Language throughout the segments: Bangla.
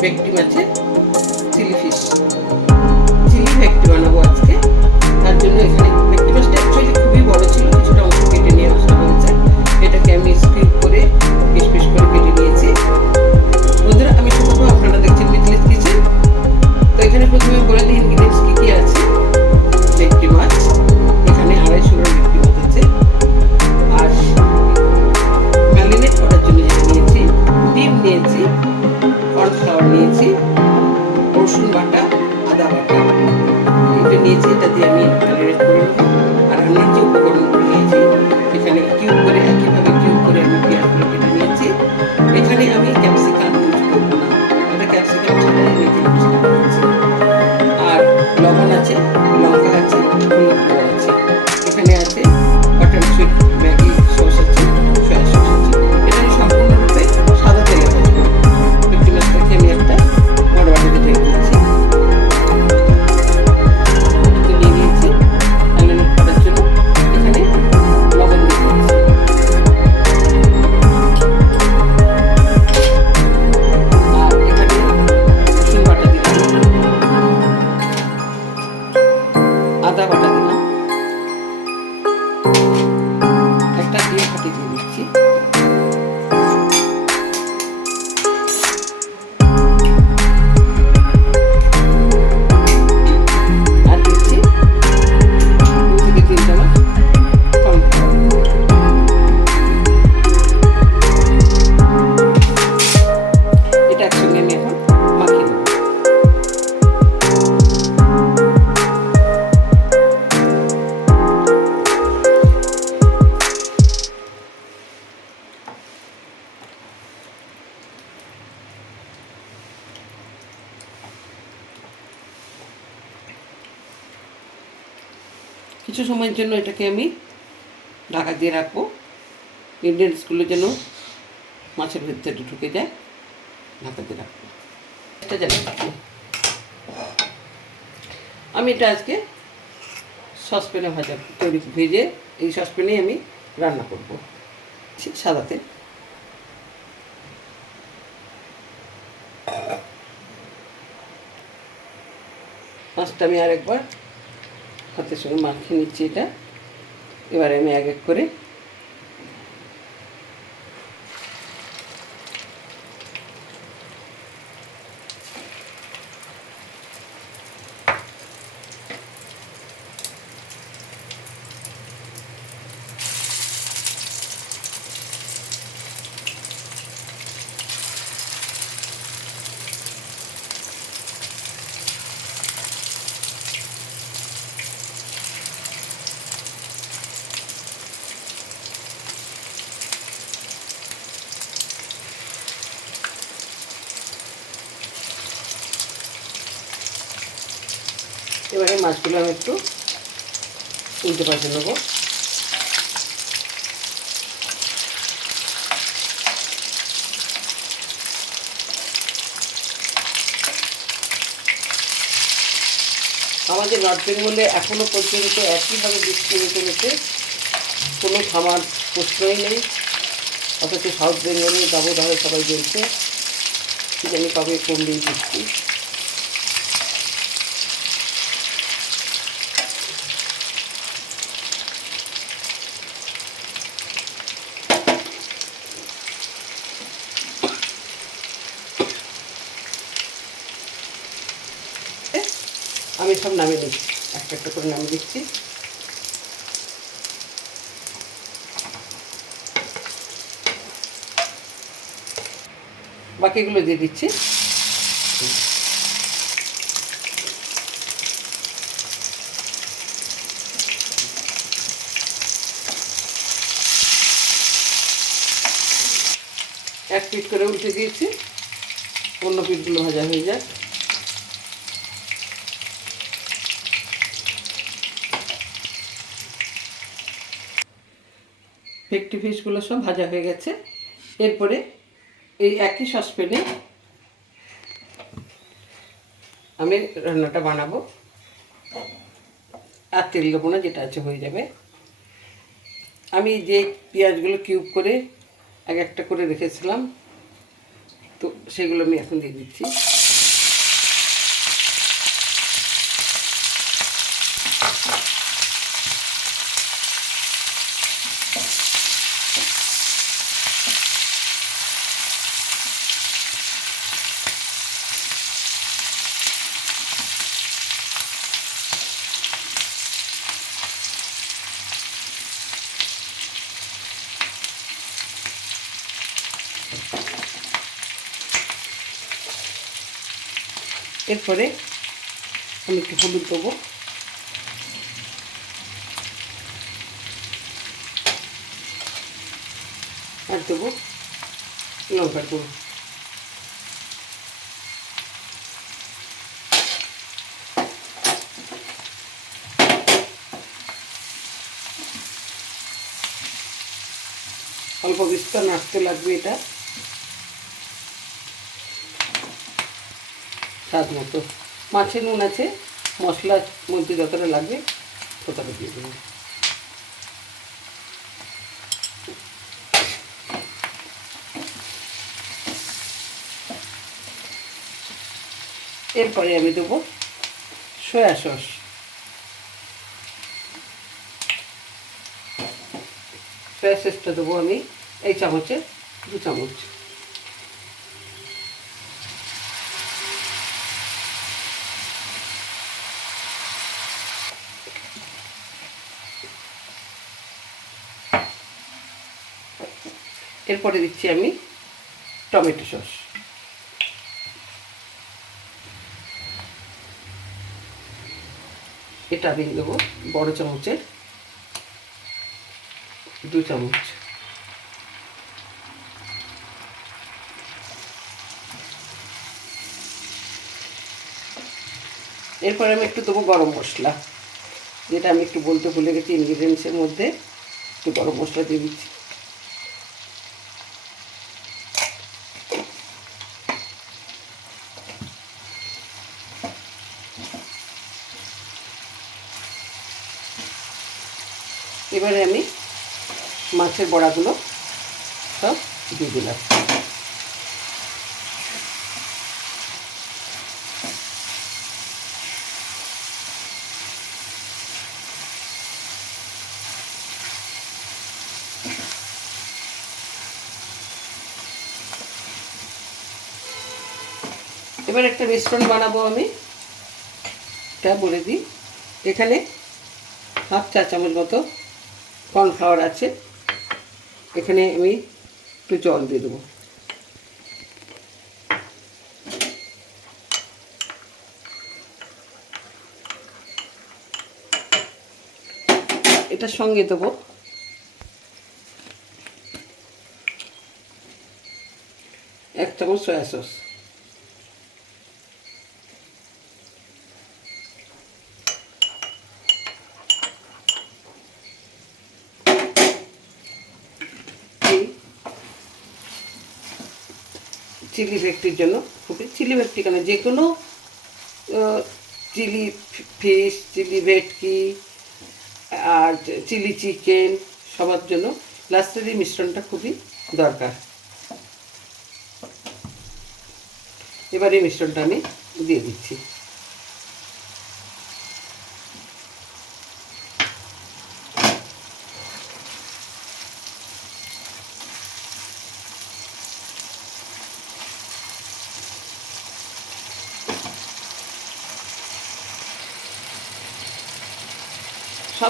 ভেটকি মাছের নিয়েছি তাতে আমি করে নেব আর রান্নার যে উপকরণগুলো নিয়েছি কিছু সময়ের জন্য এটাকে আমি ঢাকা দিয়ে রাখব। ইনগ্রিডিয়েন্টসগুলো যেন মাছের ভিতরে ঢুকে যায়, ঢাকা দিয়ে রাখব। এটা রাখব। আমি এটা আজকে সসপ্যানে ভাজা, তৈরি ভেজে এই সসপ্যানেই আমি রান্না করব। সাদাতে। মাছটা আমি আরেকবার হাতের সঙ্গে মাখিয়ে নিচ্ছি এটা। এবারে আমি এক এক করে এবারে মাছগুলো আমি একটু উল্টে পাশে নেব। আমাদের নর্থ বেঙ্গলে এখনও পর্যন্ত একইভাবে বৃষ্টি হয়ে চলেছে, কোনো খামার প্রশ্নই নেই, অথচ সাউথ বেঙ্গলে দাবদাহে সবাই জ্বলছে কি জানি কবে বৃষ্টি। সব নামিয়ে দিচ্ছি। একটা একটা করে নামিয়ে দিচ্ছি। বাকিগুলো দিয়ে দিচ্ছি। এক পিট করে উল্টে দিয়েছি। অন্য পিঠগুলো ভাজা হয়ে যায় ভেটকি ফিশগুলো সব ভাজা হয়ে গেছে। এরপরে এই একই সসপ্যানে আমি রান্নাটা বানাবো। আর তেল দেবো না, যেটা আছে হয়ে যাবে। আমি যে পেঁয়াজগুলো কিউব করে এক একটা করে রেখেছিলাম, তো সেগুলো আমি এখন দিয়ে দিচ্ছি। এরপরে আমি একটু হলুদ দেবো। আর দেবো লঙ্কার গুঁড়ো। অল্প বিস্তর নাড়তে লাগবে এটা। স্বাদ মতো। মাছের নুন আছে মশলার মধ্যে যতটা লাগবে ততটা দিয়ে দেবো। এরপরে আমি দেবো সয়া সস। সয়া সসটা দেবো আমি এই চামচে, দু চামচ। এরপরে দিচ্ছি আমি টমেটো সস। এটা আমি দেবো বড় চামচের, দু চামচ। এরপরে আমি একটু দেবো গরম মশলা, যেটা আমি একটু বলতে ভুলে গেছি ইনগ্রিডিয়েন্টসের মধ্যে, একটু গরম মশলা দিয়ে দিচ্ছি। এবারে আমি মাছের বড়াগুলো সব দিয়ে দিলাম। এবার একটা মিশ্রণ বানাবো আমি। এটা বলে দিই। এখানে হাফ চা চামচ মতো কর্নফ্লাওয়ার আছে। এখানে আমি একটু জল দিয়ে দেবো। এটার সঙ্গে দেবো। এক চামচ সয়া সস এই চিলি ভেটকির জন্য খুবই চিলি ভেকটি কেন? যে কোনো চিলি ফিশ, চিলি ভেটকি, আর চিলি চিকেন সবার জন্য লাস্টের এই মিশ্রণটা খুবই দরকার। এবার এই মিশ্রণটা আমি দিয়ে দিচ্ছি।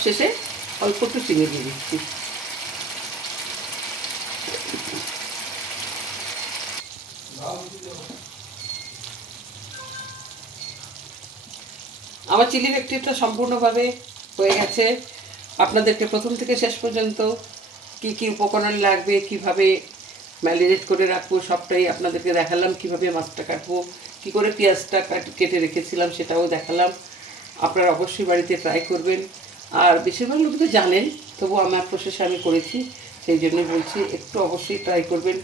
সব শেষে অল্প একটু চিনি দিয়ে দিচ্ছি। আমার চিলি ভেক্টরিটা সম্পূর্ণভাবে হয়ে গেছে। আপনাদেরকে প্রথম থেকে শেষ পর্যন্ত কি কি উপকরণ লাগবে, কীভাবে ম্যারিনেট করে রাখব, সবটাই আপনাদেরকে দেখালাম। কীভাবে মাছটা কাটবো, কি করে পেঁয়াজটা কেটে রেখেছিলাম সেটাও দেখালাম। আপনারা অবশ্যই বাড়িতে ট্রাই করবেন। আর বেশিরভাগ লোক তো জানেন, তবু আমার প্রসেসে আমি করেছি, সেই জন্য বলছি, একটু অবশ্যই ট্রাই করবেন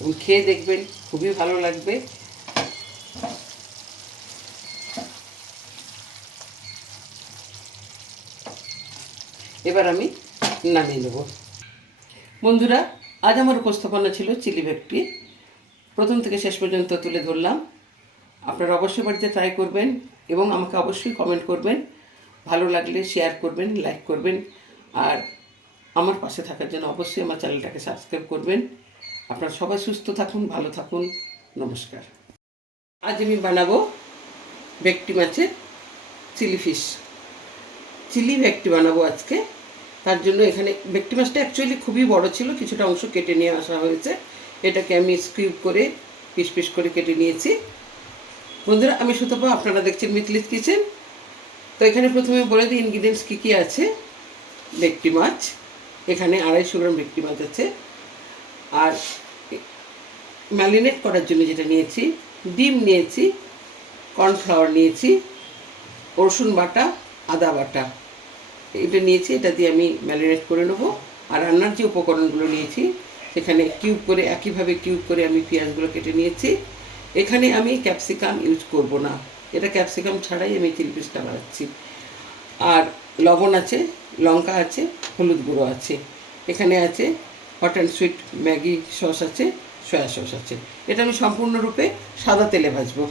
এবং খেয়ে দেখবেন, খুবই ভালো লাগবে। এবার আমি নামিয়ে নেব। বন্ধুরা, আজ আমার উপস্থাপনা ছিল চিলি ভেটকি প্রথম থেকে শেষ পর্যন্ত তুলে ধরলাম। আপনারা অবশ্যই বাড়িতে ট্রাই করবেন এবং আমাকে অবশ্যই কমেন্ট করবেন। ভালো লাগলে শেয়ার করবেন লাইক করবেন আর আমার পাশে থাকার জন্য অবশ্যই আমার চ্যানেলটাকে সাবস্ক্রাইব করবেন। আপনারা সবাই সুস্থ থাকুন, ভালো থাকুন, নমস্কার। আজ আমি বানাবো ভেটকি মাছের চিলি ফিশ চিলি ভেটকি বানাবো আজকে। তার জন্য এখানে ভেটকি মাছটা অ্যাকচুয়ালি খুবই বড় ছিল, কিছুটা অংশ কেটে নিয়ে আসা হয়েছে। এটাকে আমি স্কিউব করে পিস পিস করে কেটে নিয়েছি। বন্ধুরা, আমি সুতপা, আপনারা দেখছেন মিথলিস কিচেন তো এখানে প্রথমে বলে দিই ইনগ্রিডিয়েন্টস কী কী আছে। ভেটকি মাছ, এখানে আড়াইশো গ্রাম ভেটকি মাছ আছে। আর ম্যারিনেট করার জন্য যেটা নিয়েছি, ডিম নিয়েছি কর্নফ্লাওয়ার নিয়েছি, রসুন বাটা, আদা বাটা। এটা নিয়েছি, এটা দিয়ে আমি ম্যারিনেট করে নেব। আর রান্নার যে উপকরণগুলো নিয়েছি, সেখানে কিউব করে, একইভাবে কিউব করে আমি পেঁয়াজগুলো কেটে নিয়েছি। এখানে আমি ক্যাপসিকাম ইউজ করব না। এটা ক্যাপসিকাম ছাড়াই আমি তিল পিসটা বানাচ্ছি। আর লবণ আছে, লঙ্কা আছে, হলুদ গুঁড়ো আছে। এখানে আছে hot and sweet Maggi sauce আছে সয়া সস আছে। এটা আমি সম্পূর্ণরূপে সাদা তেলে ভাজবো।